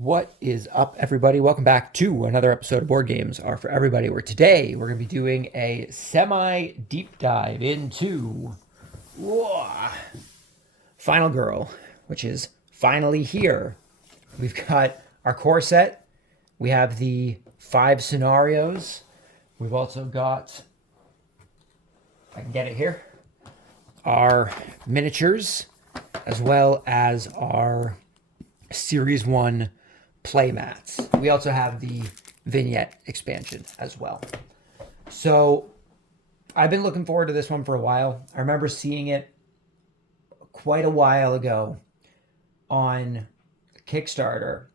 What is up, everybody? Welcome back to another episode of Board Games Are For Everybody, where today we're going to be doing a semi-deep dive into Final Girl, which is finally here. We've got our core set. We have the 5 scenarios. We've also got, if I can get it here, our miniatures, as well as our Series 1 Playmats. We also have the vignette expansion as well. So I've been looking forward to this one for a while. I remember seeing it quite a while ago on Kickstarter,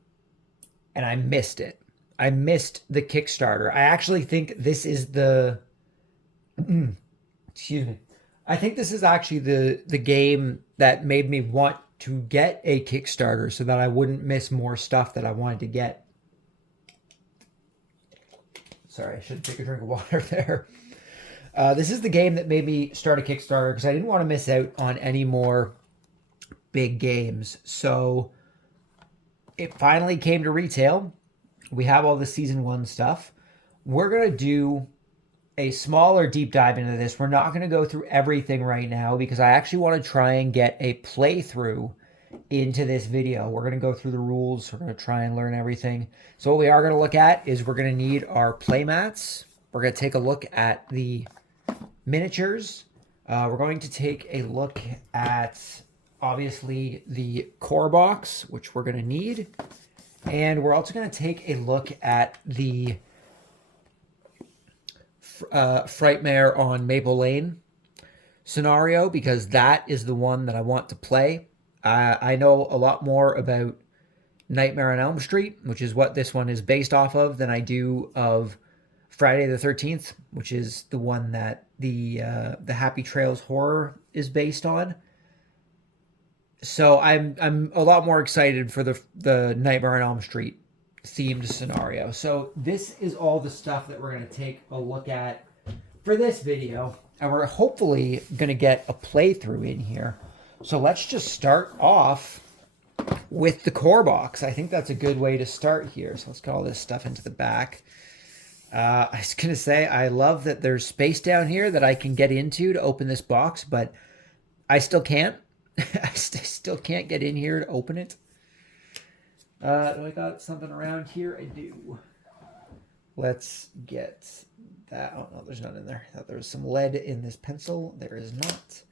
and I missed it. I missed the Kickstarter. I actually think this is the excuse me. I think this is actually the game that made me want to get a Kickstarter so that I wouldn't miss more stuff that I wanted to get. Sorry, I should take a drink of water there. This is the game that made me start a Kickstarter because I didn't want to miss out on any more big games. So it finally came to retail. We have all the season 1 stuff. We're going to do a smaller deep dive into this. We're not going to go through everything right now because I actually want to try and get a playthrough into this video. We're going to go through the rules. We're going to try and learn everything. So what we are going to look at is we're going to need our playmats. We're going to take a look at the miniatures. We're going to take a look at, obviously, the core box, which we're going to need. And we're also going to take a look at the Frightmare on Maple Lane scenario because that is the one that I want to play. I know a lot more about Nightmare on Elm Street, which is what this one is based off of, than I do of Friday the 13th, which is the one that the Happy Trails horror is based on. So I'm a lot more excited for the Nightmare on Elm Street themed scenario. So this is all the stuff that we're going to take a look at for this video, and we're hopefully going to get a playthrough in here. So let's just start off with the core box. I think that's a good way to start here. So let's get all this stuff into the back. I was going to say, I love that there's space down here that I can get into to open this box, but I still can't. I still can't get in here to open it. Do I got something around here? I do. Let's get that. Oh, no, there's none in there. I thought there was some lead in this pencil. There is not.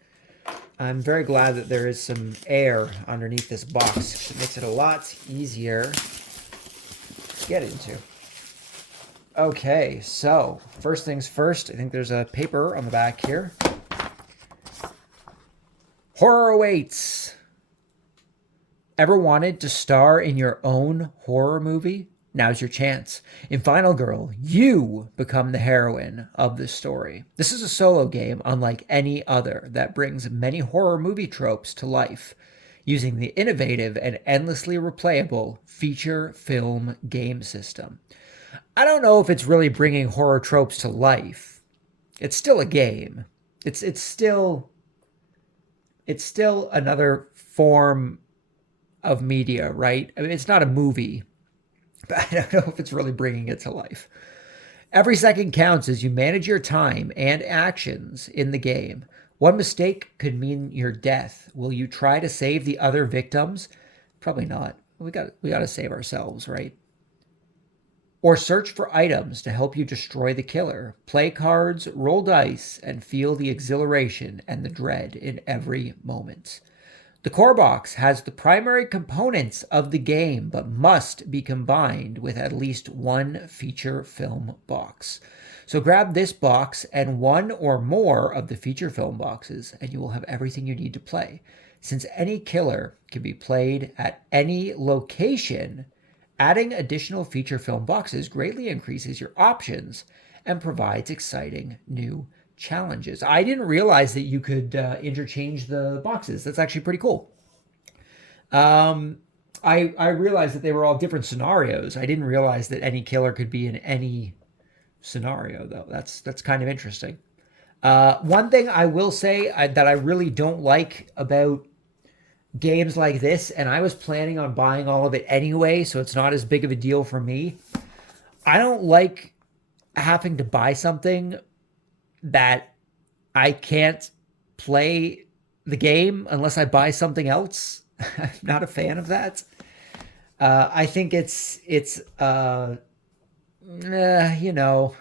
I'm very glad that there is some air underneath this box. It makes it a lot easier to get into. Okay, so first things first, I think there's a paper on the back here. Horror awaits. Ever wanted to star in your own horror movie? Now's your chance. In Final Girl, you become the heroine of the story. This is a solo game unlike any other that brings many horror movie tropes to life, using the innovative and endlessly replayable feature film game system. I don't know if it's really bringing horror tropes to life. It's still a game. It's still another form of media, right? I mean, it's not a movie, but I don't know if it's really bringing it to life. Every second counts as you manage your time and actions in the game. One mistake could mean your death. Will you try to save the other victims? Probably not. We got to save ourselves, right? Or search for items to help you destroy the killer. Play cards, roll dice, and feel the exhilaration and the dread in every moment. The core box has the primary components of the game, but must be combined with at least one feature film box. So grab this box and one or more of the feature film boxes, and you will have everything you need to play. Since any killer can be played at any location, adding additional feature film boxes greatly increases your options and provides exciting new challenges. I didn't realize that you could interchange the boxes. That's actually pretty cool. I realized that they were all different scenarios. I didn't realize that any killer could be in any scenario, though. That's kind of interesting. One thing I will say that I really don't like about games like this, and I was planning on buying all of it anyway, so it's not as big of a deal for me. I don't like having to buy something that I can't play the game unless I buy something else. I'm not a fan of that. I think you know,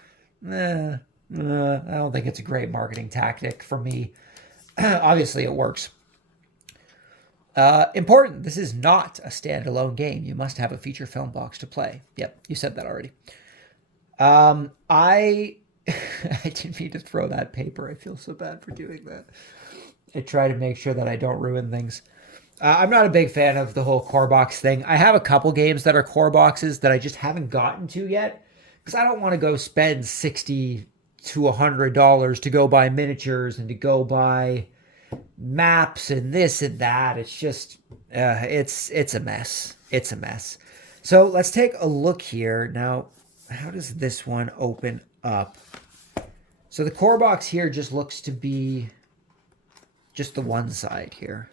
I don't think it's a great marketing tactic for me. Obviously, it works. Important. This is not a standalone game. You must have a feature film box to play. Yep, you said that already. I I didn't mean to throw that paper. I feel so bad for doing that. I try to make sure that I don't ruin things. I'm not a big fan of the whole core box thing. I have a couple games that are core boxes that I just haven't gotten to yet because I don't want to go spend $60 to $100 to go buy miniatures and to go buy maps and this and that. It's just it's a mess. It's a mess. So let's take a look here now. How does this one open up? So the core box here just looks to be just the one side here.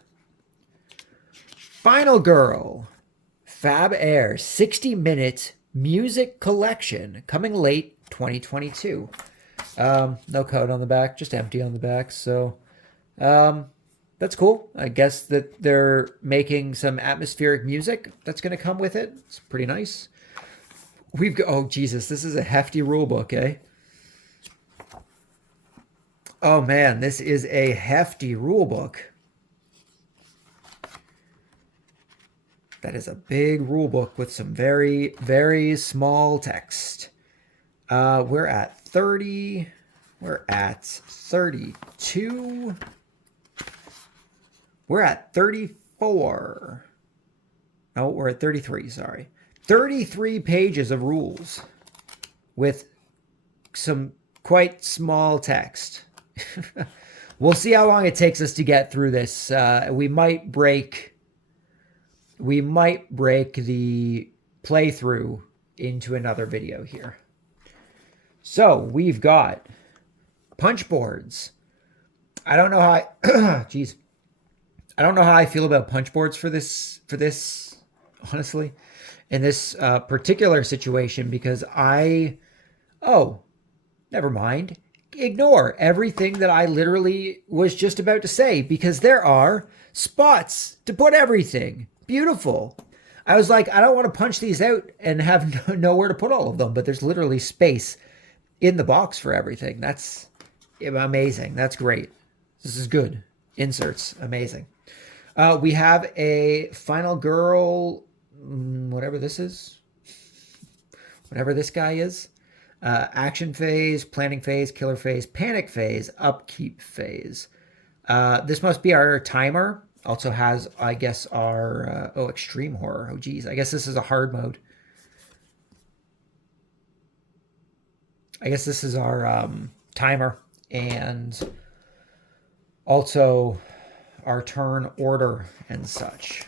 Final Girl, Fab Air 60-minute music collection coming late 2022. No code on the back, just empty on the back. So that's cool. I guess that they're making some atmospheric music that's going to come with it. It's pretty nice. We've got, oh Jesus, this is a hefty rule book, eh? Oh man, this is a hefty rule book. That is a big rule book with some very, very small text. We're at 30. We're at 32. We're at 34. No, we're at 33, sorry. 33 pages of rules with some quite small text. We'll see how long it takes us to get through this. We might break the playthrough into another video here. So we've got punch boards. I don't know how geez. I don't know how I feel about punch boards for this, honestly, in this particular situation, because never mind. Ignore everything that I literally was just about to say, because there are spots to put everything. Beautiful. I was like, I don't want to punch these out and have nowhere to put all of them, but there's literally space in the box for everything. That's amazing. That's great. This is good. Inserts. Amazing. We have a Final Girl, whatever this is, whatever this guy is. Action phase, planning phase, killer phase, panic phase, upkeep phase. This must be our timer. Also has, I guess, our extreme horror. Oh geez, I guess this is a hard mode. I guess this is our timer, and also our turn order and such.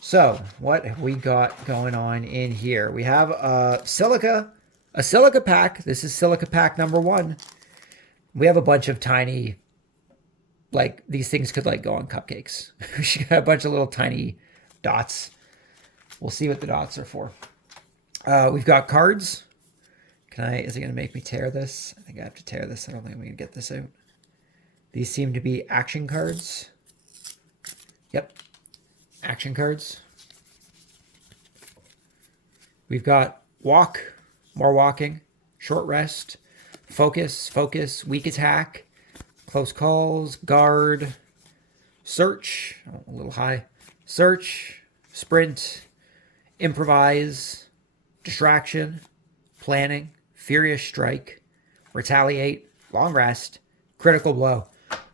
So what have we got going on in here? We have a silica pack. This is silica pack number 1. We have a bunch of tiny, like, these things could like go on cupcakes. We got a bunch of little tiny dots. We'll see what the dots are for. We've got cards. Is it going to make me tear this? I think I have to tear this. I don't think I'm going to get this out. These seem to be action cards. Yep. Action cards. We've got walk, more walking, short rest, focus, weak attack, close calls, guard, search, a little high, search, sprint, improvise, distraction, planning, furious strike, retaliate, long rest, critical blow.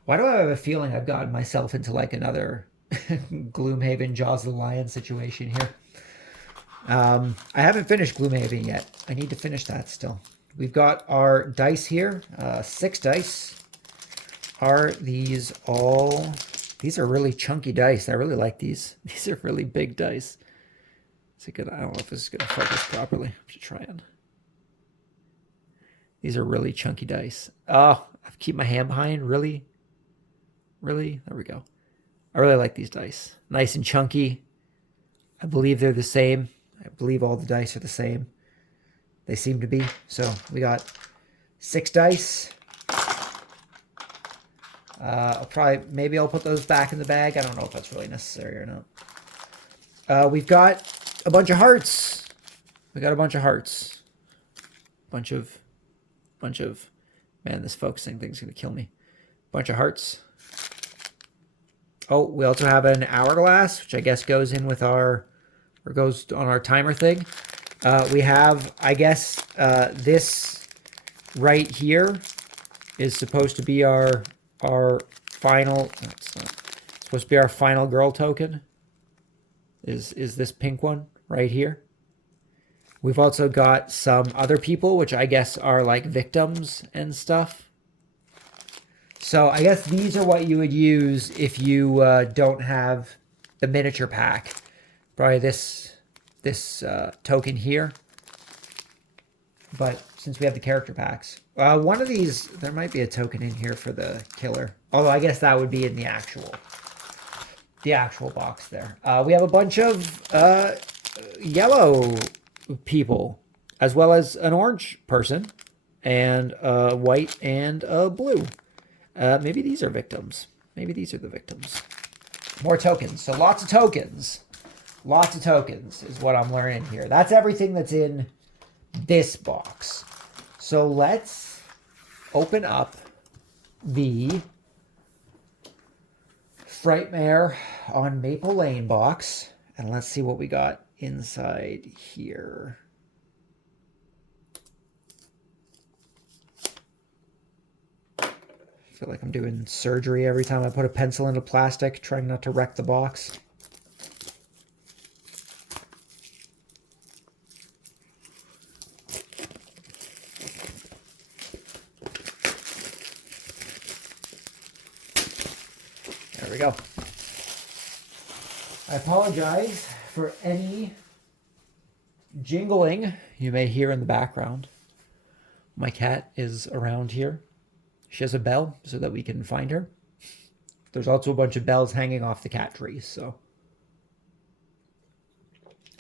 Why do I have a feeling I've gotten myself into like another Gloomhaven Jaws of the Lion situation here? I haven't finished Gloomhaven yet. I need to finish that still. We've got our dice here, 6 dice. Are these all... These are really chunky dice. I really like these. These are really big dice. Is it good? I don't know if this is going to focus properly. I should try it. These are really chunky dice. Oh, I keep my hand behind. Really? Really? There we go. I really like these dice. Nice and chunky. I believe they're the same. I believe all the dice are the same. They seem to be. So we got 6 dice. Maybe I'll put those back in the bag. I don't know if that's really necessary or not. We've got a bunch of hearts. We got a bunch of hearts. Bunch of, man, this focusing thing's gonna kill me. Bunch of hearts. Oh, we also have an hourglass, which I guess goes in with or goes on our timer thing. We have, I guess, this right here is supposed to be our final. It's supposed to be our final girl token. Is this pink one right here? We've also got some other people, which I guess are like victims and stuff. So I guess these are what you would use if you don't have the miniature pack. Probably this token here. But since we have the character packs, one of these, there might be a token in here for the killer. Although I guess that would be in the actual box there. We have a bunch of yellow people, as well as an orange person, and a white and a blue. Maybe these are victims. Maybe these are the victims. More tokens. So lots of tokens. Lots of tokens is what I'm learning here. That's everything that's in this box. So let's open up the Frightmare on Maple Lane box, and let's see what we got inside here. I feel like I'm doing surgery every time I put a pencil into plastic, trying not to wreck the box. There we go. I apologize for any jingling you may hear in the background. My cat is around here. She has a bell so that we can find her. There's also a bunch of bells hanging off the cat trees, so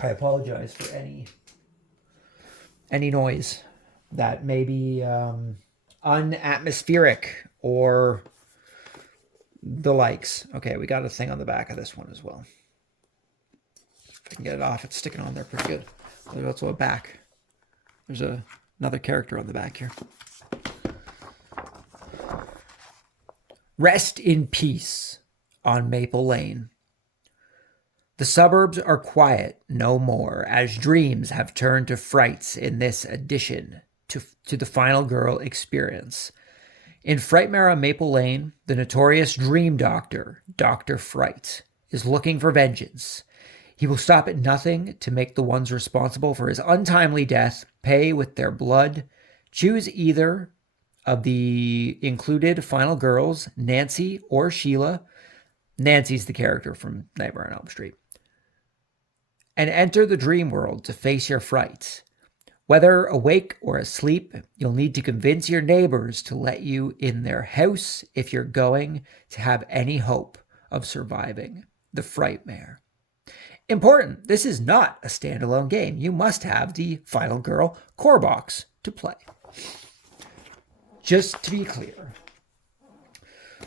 I apologize for any noise that may be unatmospheric or the likes. Okay, we got a thing on the back of this one as well. If I can get it off, it's sticking on there pretty good. There's also a back. There's another character on the back here. Rest in peace on Maple Lane. The suburbs are quiet no more, as dreams have turned to frights in this addition to the Final Girl experience. In Frightmare on Maple Lane, the notorious dream doctor, Dr. Fright, is looking for vengeance. He will stop at nothing to make the ones responsible for his untimely death pay with their blood. Choose either of the included final girls, Nancy or Sheila. Nancy's the character from Nightmare on Elm Street. And enter the dream world to face your fright. Whether awake or asleep, you'll need to convince your neighbors to let you in their house if you're going to have any hope of surviving the Frightmare. Important, this is not a standalone game. You must have the Final Girl core box to play. Just to be clear.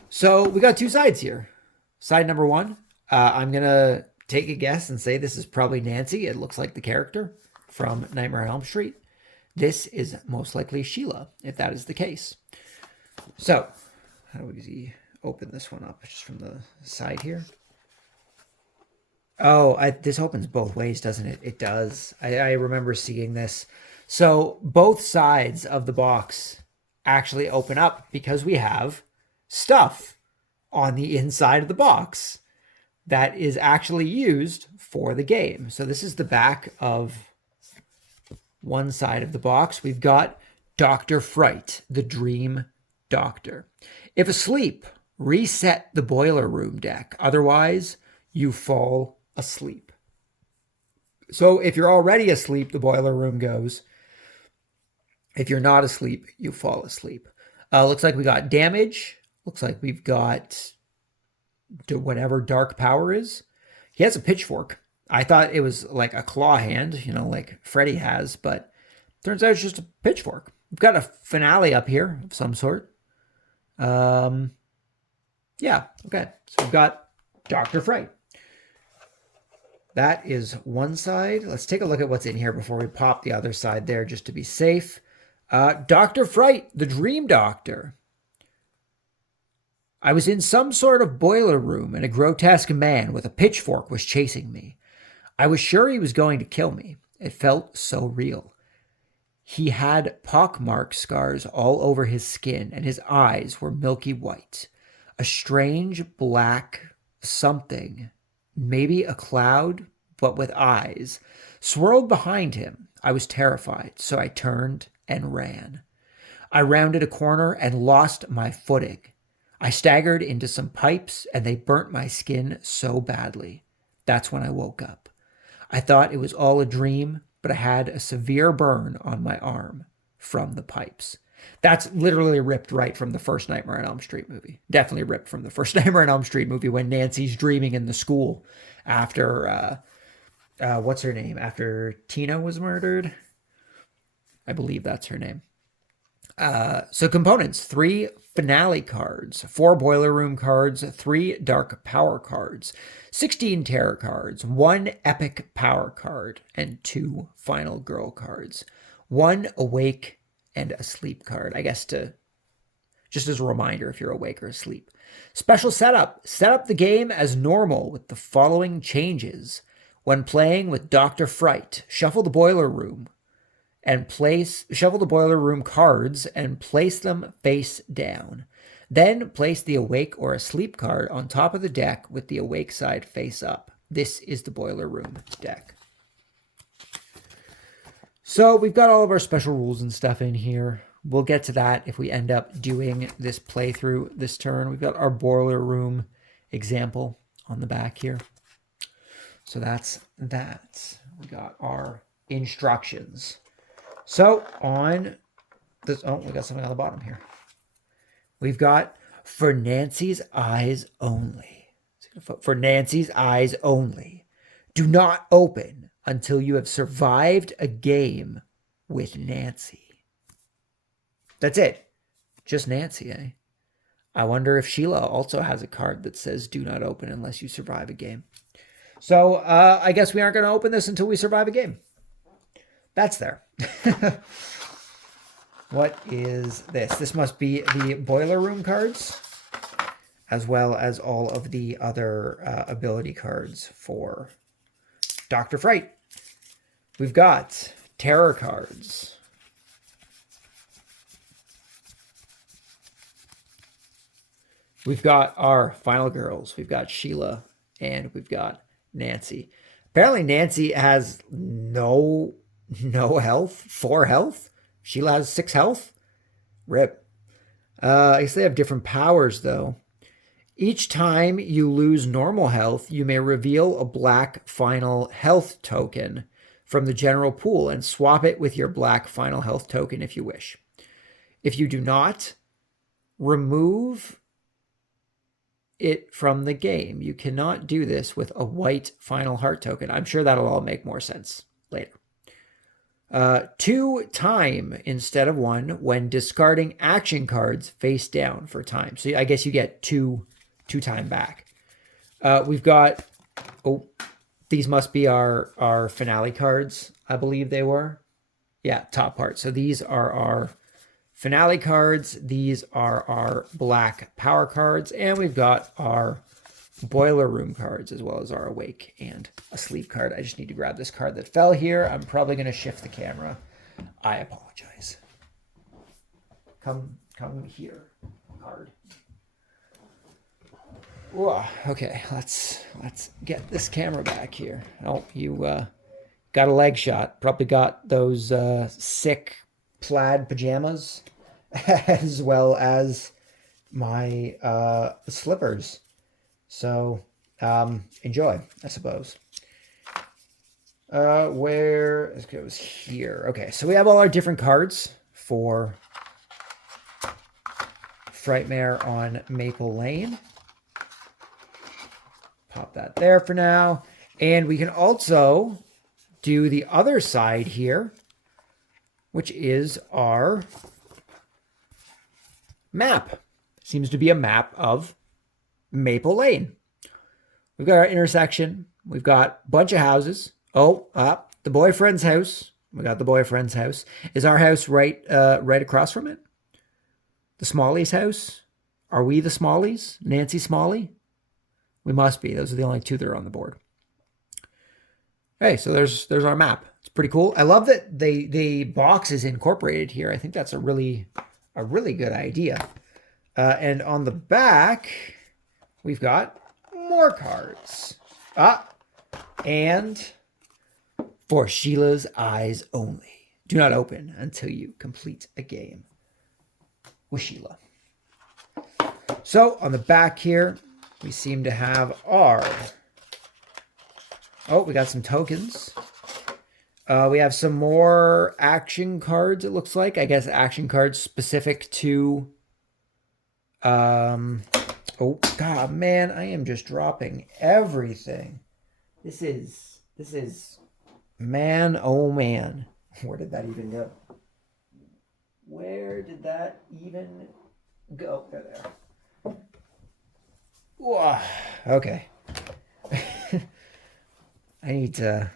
So we got 2 sides here. Side number 1, I'm going to take a guess and say this is probably Nancy. It looks like the character from Nightmare on Elm Street. This is most likely Sheila, if that is the case. So, how do we open this one up? Just from the side here. Oh, this opens both ways, doesn't it? It does. I remember seeing this. So both sides of the box actually open up because we have stuff on the inside of the box that is actually used for the game. So this is the back of one side of the box. We've got Dr. Fright, the Dream Doctor. If asleep, reset the boiler room deck. Otherwise, you fall asleep. So if you're already asleep, the boiler room goes. If you're not asleep, you fall asleep. Looks like we got damage. Looks like we've got whatever dark power is. He has a pitchfork. I thought it was like a claw hand, like Freddy has, but turns out it's just a pitchfork. We've got a finale up here of some sort. Yeah, okay. So we've got Dr. Fright. That is one side. Let's take a look at what's in here before we pop the other side there, just to be safe. Dr. Fright, the Dream Doctor. I was in some sort of boiler room and a grotesque man with a pitchfork was chasing me. I was sure he was going to kill me. It felt so real. He had pockmark scars all over his skin and his eyes were milky white. A strange black something, maybe a cloud, but with eyes, swirled behind him. I was terrified, so I turned and ran. I rounded a corner and lost my footing. I staggered into some pipes and they burnt my skin so badly. That's when I woke up. I thought it was all a dream, but I had a severe burn on my arm from the pipes. That's literally ripped right from the first Nightmare on Elm Street movie. Definitely ripped from the first Nightmare on Elm Street movie when Nancy's dreaming in the school after, what's her name? After Tina was murdered. I believe that's her name. So components, 3 finale cards, 4 boiler room cards, 3 dark power cards, 16 terror cards, 1 epic power card, and 2 final girl cards, 1 awake and asleep card. I guess just as a reminder if you're awake or asleep. Special setup. Set up the game as normal with the following changes. When playing with Dr. Fright, shuffle the boiler room cards and place them face down. Then place the awake or asleep card on top of the deck with the awake side face up. This is the boiler room deck. So we've got all of our special rules and stuff in here. We'll get to that if we end up doing this playthrough this turn. We've got our boiler room example on the back here. So that's that. We got our instructions. So on this, we got something on the bottom here. We've got for Nancy's eyes only. For Nancy's eyes only. Do not open until you have survived a game with Nancy. That's it. Just Nancy, eh? I wonder if Sheila also has a card that says do not open unless you survive a game. So I guess we aren't going to open this until we survive a game. That's there. What is this? This must be the boiler room cards, as well as all of the other ability cards for Dr. Fright. We've got terror cards. We've got our final girls. We've got Sheila and we've got Nancy. Apparently Nancy has no health, 4 health. Sheila has 6 health. Rip. I guess they have different powers though. Each time you lose normal health, you may reveal a black final health token from the general pool and swap it with your black final health token if you wish. If you do not, remove it from the game. You cannot do this with a white final heart token. I'm sure that'll all make more sense later. 2 time instead of 1 when discarding action cards face down for time. So I guess you get 2 time back. We've got, these must be our finale cards. I believe they were. Yeah, top part. So these are our finale cards. These are our black power cards. And we've got our boiler room cards as well as our awake and asleep card. I just need to grab this card that fell here. I'm probably going to shift the camera. I apologize. Come here, card. Whoa, okay, let's get this camera back here. Oh, you got a leg shot. Probably got those sick plaid pajamas as well as my slippers. So enjoy, I suppose. Where it goes here. Okay, so we have all our different cards for Frightmare on Maple Lane. pop that there for now. And we can also do the other side here, which is our map. Seems to be a map of Maple Lane. We've got our intersection. We've got a bunch of houses. Oh, the boyfriend's house. We got the boyfriend's house. Is our house right across from it? The Smalley's house? Are we the Smalleys? Nancy Smalley? We must be. Those are the only two that are on the board. Hey, so there's our map. It's pretty cool. I love that the box is incorporated here. I think that's a really good idea. And on the back, we've got more cards. And for Sheila's eyes only. Do not open until you complete a game with Sheila. So on the back here, we seem to have our... Oh, we got some tokens. We have some more action cards, it looks like. I guess action cards specific to... Oh, God, man, I am just dropping everything. This is... Man, oh, man. Where did that even go? Where did that even go? There. Whoa. Okay. I need to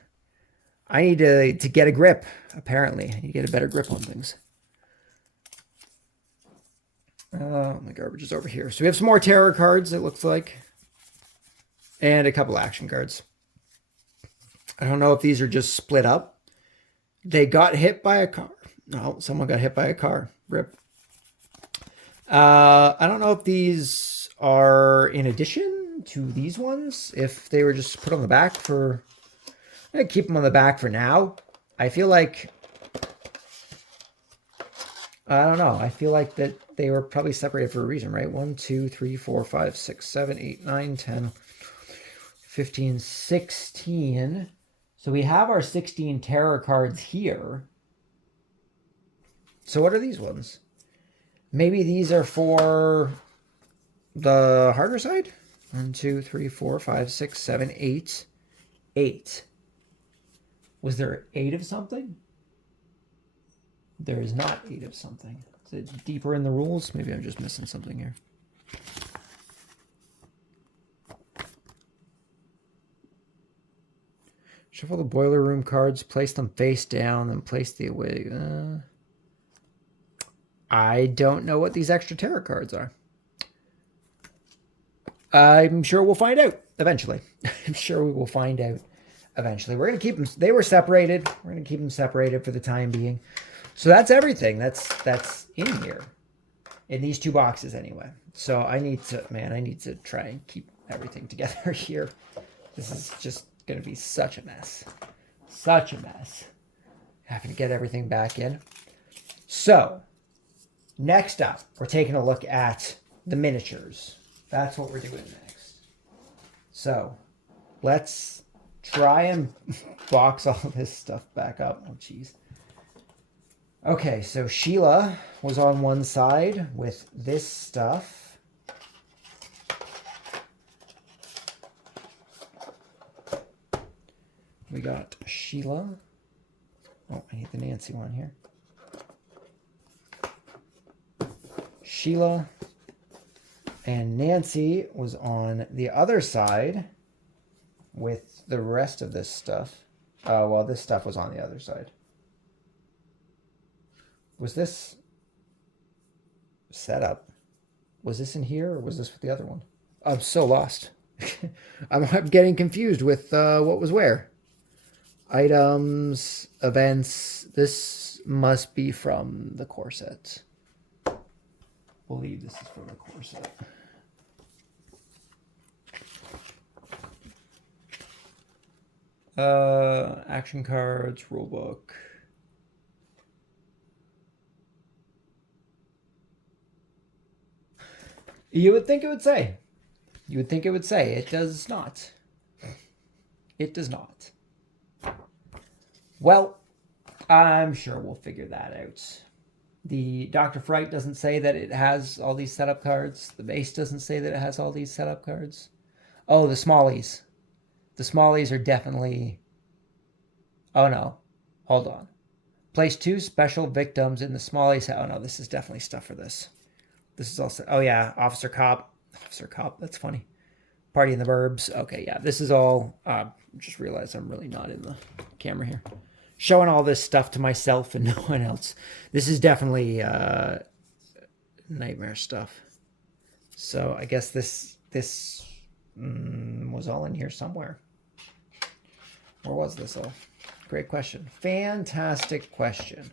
get a grip, apparently. I need to get a better grip on things. My garbage is over here. So we have some more terror cards, it looks like. And a couple action cards. I don't know if these are just split up. They got hit by a car. No, someone got hit by a car. Rip. I don't know if these are in addition to these ones. If they were just put on the back for... I'm going to keep them on the back for now. I feel like... I don't know. I feel like that they were probably separated for a reason, right? 1, 2, 3, 4, 5, 6, 7, 8, 9, 10, 15, 16. So we have our 16 terror cards here. So what are these ones? Maybe these are for the harder side? 1, 2, 3, 4, 5, 6, 7, 8. 8. Was there 8 of something? There is not 8 of something. Is it deeper in the rules? Maybe I'm just missing something here. Shuffle the boiler room cards, place them face down, then place the away. I don't know what these extra terror cards are. I'm sure we'll find out eventually. I'm sure we will find out eventually. We're going to keep them. They were separated. We're going to keep them separated for the time being. So that's everything that's in here. In these two boxes anyway. So I need to try and keep everything together here. This is just going to be such a mess. Such a mess. Having to get everything back in. So, next up, we're taking a look at the miniatures. That's what we're doing next. So, let's try and box all of this stuff back up. Oh, jeez. Okay, so Sheila was on one side with this stuff. We got Sheila. Oh, I need the Nancy one here. Sheila and Nancy was on the other side with the rest of this stuff. Well, this stuff was on the other side. Was this set up? Was this in here or was this with the other one? I'm so lost. I'm getting confused with what was where. Items, events. This must be from the core set. I believe this is from the core set. Action cards, rulebook. You would think it would say. You would think it would say. It does not. It does not. Well, I'm sure we'll figure that out. The Dr. Fright doesn't say that it has all these setup cards. The base doesn't say that it has all these setup cards. Oh, the smallies. The smallies are definitely... Oh, no. Hold on. Place 2 special victims in the smallies. Oh, no, this is definitely stuff for this. This is also... Oh, yeah. Officer Cop. Officer Cop. That's funny. Party in the Burbs. Okay, yeah. This is all... just realized I'm really not in the camera here. Showing all this stuff to myself and no one else. This is definitely nightmare stuff. So I guess this was all in here somewhere. Where was this all? Great question. Fantastic question.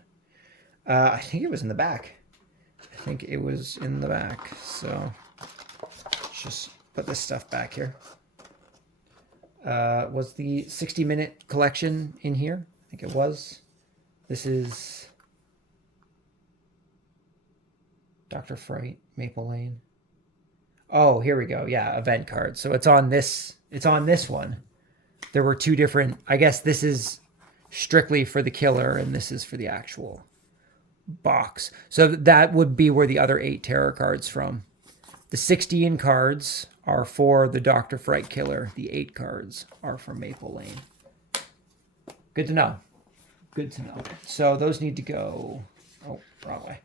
I think it was in the back. I think it was in the back. So let's just put this stuff back here. Was the 60-minute collection in here? I think it was. This is Dr. Fright, Maple Lane. Oh, here we go. Yeah, event cards. So it's on this. It's on this one. There were two different. I guess this is strictly for the killer, and this is for the actual box. So that would be where the other 8 tarot cards from. The 16 cards are for the Dr. Fright killer. The 8 cards are from Maple Lane. Good to know. Good to know. So those need to go... Oh, wrong way.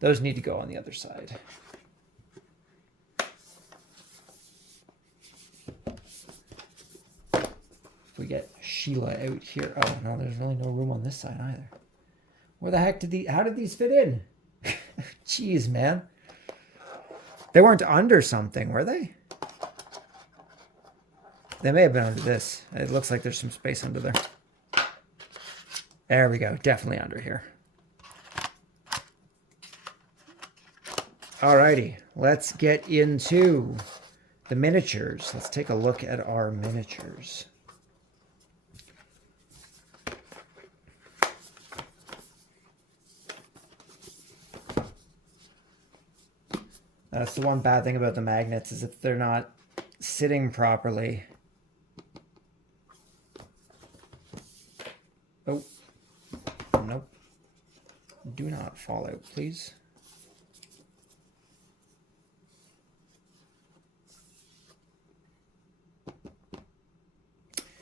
Those need to go on the other side. If we get Sheila out here... Oh, no, there's really no room on this side either. Where the heck did these... How did these fit in? Jeez, man. They weren't under something, were they? They may have been under this. It looks like there's some space under there. There we go. Definitely under here. Alrighty. Let's get into the miniatures. Let's take a look at our miniatures. That's the one bad thing about the magnets, is if they're not sitting properly. Oh. Nope. Do not fall out, please.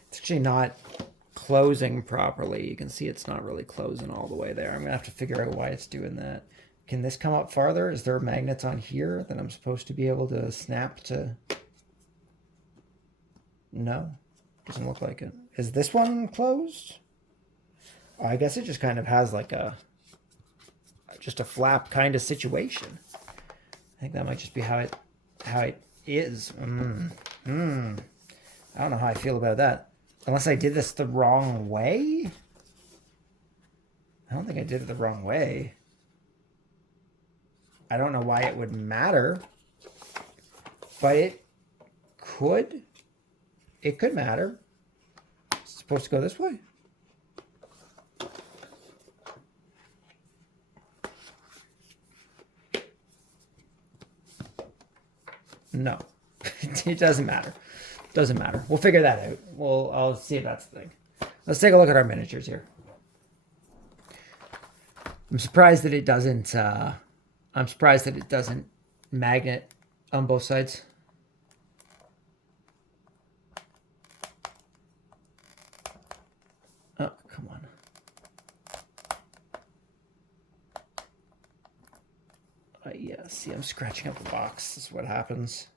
It's actually not closing properly. You can see it's not really closing all the way there. I'm going to have to figure out why it's doing that. Can this come up farther? Is there magnets on here that I'm supposed to be able to snap to? No, doesn't look like it. Is this one closed? Oh, I guess it just kind of has like just a flap kind of situation. I think that might just be how it is. I don't know how I feel about that. Unless I did this the wrong way? I don't think I did it the wrong way. I don't know why it would matter, but it could matter. It's supposed to go this way. No, it doesn't matter. Doesn't matter. We'll figure that out. I'll see if that's the thing. Let's take a look at our miniatures here. I'm surprised that it doesn't. I'm surprised that it doesn't magnet on both sides. Oh, come on. Yeah, see, I'm scratching up the box. This is what happens.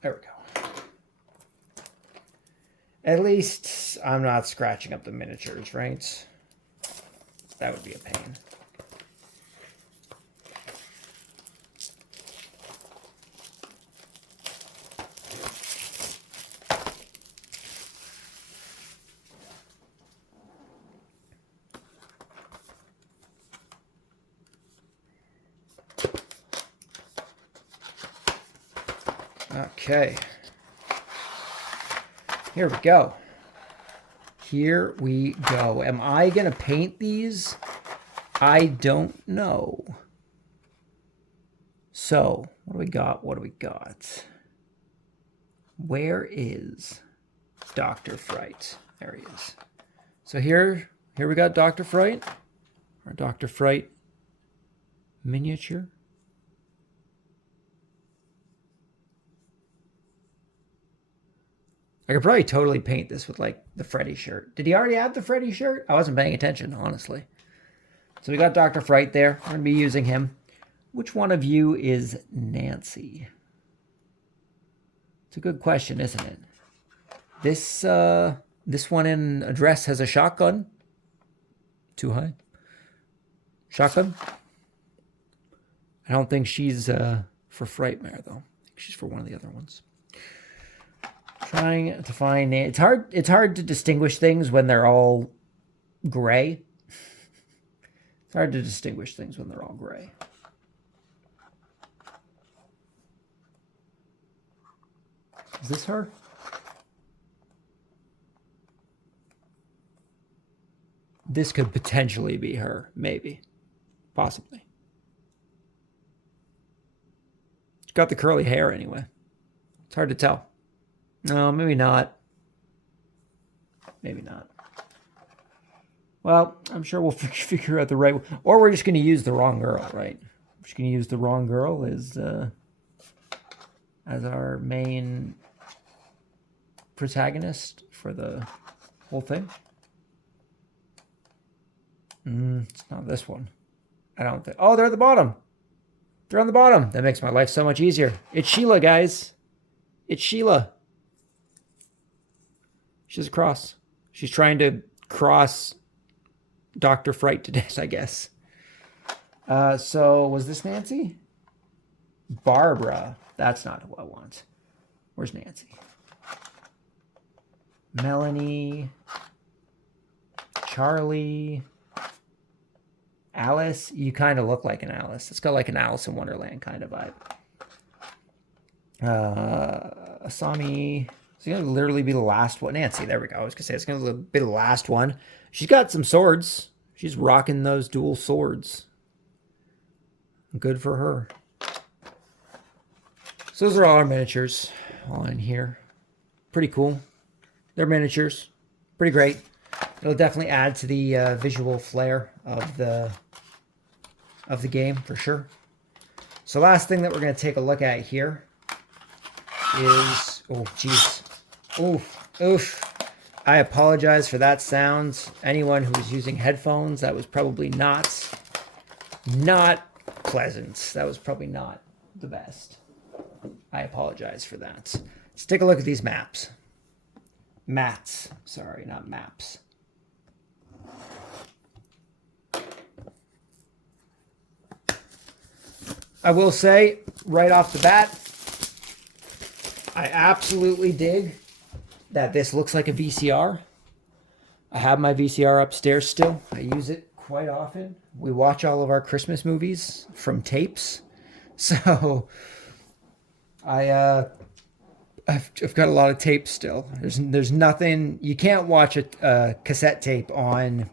There we go. At least I'm not scratching up the miniatures, right? That would be a pain. Okay. Here we go. Here we go. Am I going to paint these? I don't know. So, what do we got? What do we got? Where is Dr. Fright? There he is. So here we got Dr. Fright. Our Dr. Fright miniature. I could probably totally paint this with like the Freddy shirt. Did he already have the Freddy shirt? I wasn't paying attention, honestly. So we got Dr. Fright there. I'm going to be using him. Which one of you is Nancy? It's a good question, isn't it? This one in a dress has a shotgun. Too high. Shotgun. I don't think she's for Frightmare though. I think she's for one of the other ones. Trying to find it's hard to distinguish things when they're all gray. It's hard to distinguish things when they're all gray. Is this her? This could potentially be her, maybe. Possibly. She's got the curly hair anyway. It's hard to tell. No, maybe not. Maybe not. Well, I'm sure we'll figure out the right one. Or we're just going to use the wrong girl, right? We're just going to use the wrong girl as our main protagonist for the whole thing. It's not this one. I don't think. Oh, they're at the bottom. They're on the bottom. That makes my life so much easier. It's Sheila, guys. It's Sheila. She's across. She's trying to cross Dr. Fright to death, I guess. So was this Nancy? Barbara. That's not who I want. Where's Nancy? Melanie. Charlie. Alice. You kind of look like an Alice. It's got like an Alice in Wonderland kind of vibe. Asami. It's going to literally be the last one. Nancy, there we go. I was going to say it's going to be the last one. She's got some swords. She's rocking those dual swords. Good for her. So those are all our miniatures all in here. Pretty cool. They're miniatures. Pretty great. It'll definitely add to the visual flair of the game for sure. So last thing that we're going to take a look at here is, oh jeez, oof. I apologize for that sound. Anyone who was using headphones, that was probably not pleasant. That was probably not the best. I apologize for that. Let's take a look at these maps. Mats. Sorry, not maps. I will say, right off the bat, I absolutely dig that this looks like a VCR. I have my VCR upstairs still. I use it quite often. We watch all of our Christmas movies from tapes. So I've got a lot of tapes still. There's nothing, you can't watch a cassette tape on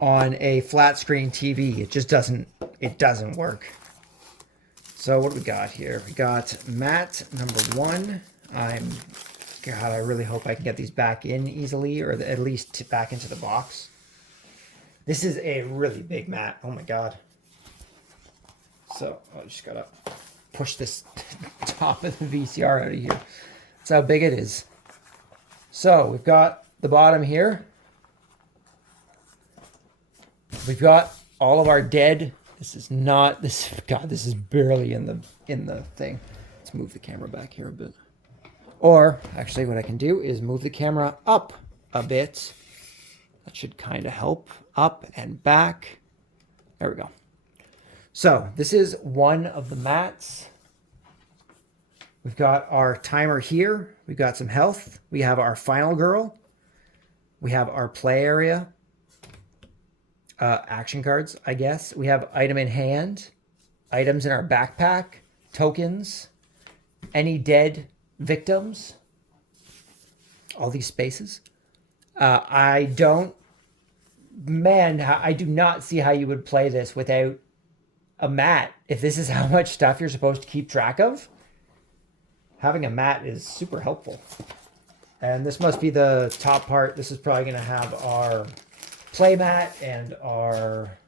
a flat screen TV. It just doesn't work. So what do we got here? We got mat number 1. God, I really hope I can get these back in easily, or at least back into the box. This is a really big mat. Oh my God. So I just gotta push this top of the VCR out of here. That's how big it is. So we've got the bottom here. We've got all of our dead. This is barely in the thing. Let's move the camera back here a bit. Or actually what I can do is move the camera up a bit. That should kind of help. Up and back. There we go. So this is one of the mats. We've got our timer here. We've got some health. We have our final girl. We have our play area. Action cards, I guess. We have item in hand. Items in our backpack. Tokens. Any dead victims. All these spaces. I do not see how you would play this without a mat. If this is how much stuff you're supposed to keep track of, having a mat is super helpful. And this must be the top part. This is probably going to have our playmat and our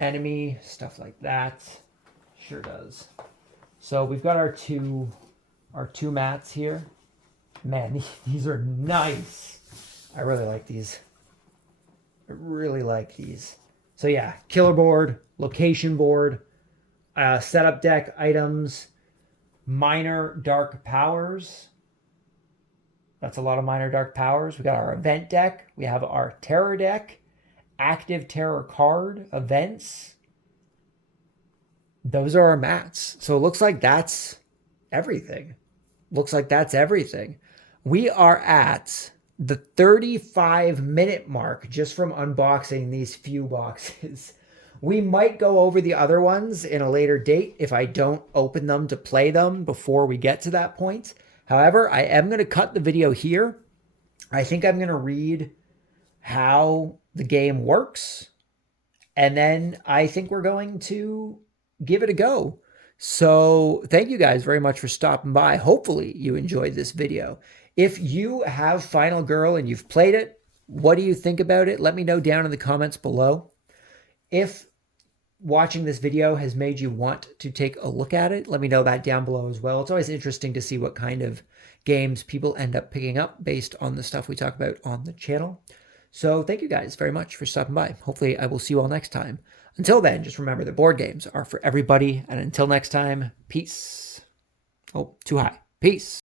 enemy, stuff like that. Sure does. So we've got our two our 2 mats here. Man, these are nice. I really like these. I really like these. So yeah, killer board, location board, setup deck items, minor dark powers. That's a lot of minor dark powers. We got our event deck. We have our terror deck, active terror card, events. Those are our mats. So it looks like that's everything. Looks like that's everything. We are at the 35-minute mark just from unboxing these few boxes. We might go over the other ones in a later date if I don't open them to play them before we get to that point. However, I am going to cut the video here. I think I'm going to read how the game works, and then I think we're going to give it a go. So thank you guys very much for stopping by. Hopefully you enjoyed this video. If you have Final Girl and you've played it, what do you think about it? Let me know down in the comments below. If watching this video has made you want to take a look at it, let me know that down below as well. It's always interesting to see what kind of games people end up picking up based on the stuff we talk about on the channel. So thank you guys very much for stopping by. Hopefully I will see you all next time. Until then, just remember that board games are for everybody. And until next time, peace. Oh, too high. Peace.